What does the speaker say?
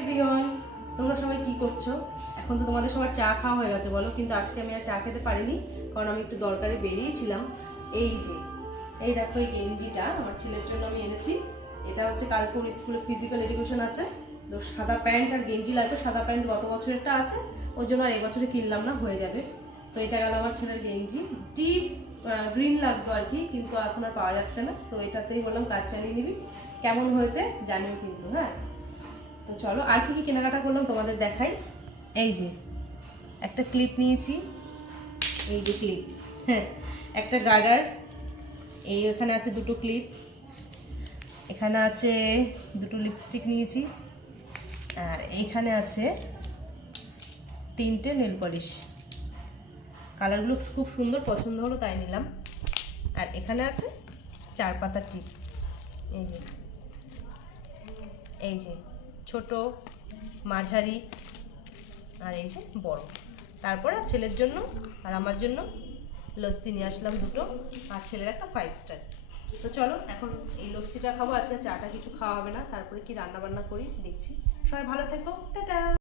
Everyone, তোমরা সবাই কি করছো? এখন তো তোমাদের সবার চা খাওয়া হয়ে গেছে বলো, কিন্তু আজকে আমি আর চা খেতে পারিনি, কারণ আমি একটু দরকারে বেরিয়েছিলাম। এই দেখো, এই গেঞ্জিটা আমার ছেলের জন্য আমি এনেছি। এটা হচ্ছে কালকে ওর স্কুলে ফিজিক্যাল এডুকেশন আছে, তো সাদা প্যান্ট আর গেঞ্জি লাগবে। সাদা প্যান্ট গত বছরেরটা আছে, ওই জন্য আর এবছরে কিনলাম না, হয়ে যাবে। তো এটা গেল আমার ছেলের গেঞ্জি, ডিপ গ্রিন লাগতো আর কি, কিন্তু এখন আর পাওয়া যাচ্ছে না। তো এটাতেই বললাম কাজ চালিয়ে নিবি, কেমন হয়েছে জানিও কিন্তু। হ্যাঁ, তো চলো আর কি কি কেনাকাটা করলাম তোমাদের দেখাই। এই যে একটা ক্লিপ নিয়েছি, এই যে ক্লিপ, হ্যাঁ একটা গার্ডার, এই এখানে আছে দুটো ক্লিপ, এখানে আছে দুটো লিপস্টিক নিয়েছি, আর এইখানে আছে তিনটে নেল পলিশ। কালারগুলো খুব সুন্দর, পছন্দ হলো তাই নিলাম। আর এখানে আছে 4 পাতার টিপ, এই যে ছোট, মাঝারি, আর এই যে বড়। তারপরে ছেলের জন্য আর আমার জন্য লস্যি নিয়ে আসলাম দুটো, আর ছেলের একটা 5 স্টার। তো চলো এখন এই লস্যিটা খাবো, আজকে চাটা কিছু খাওয়া হবে না, তারপরে কি রান্না বান্না করি দেখছি। সবাই ভালো থেকো, টাটা।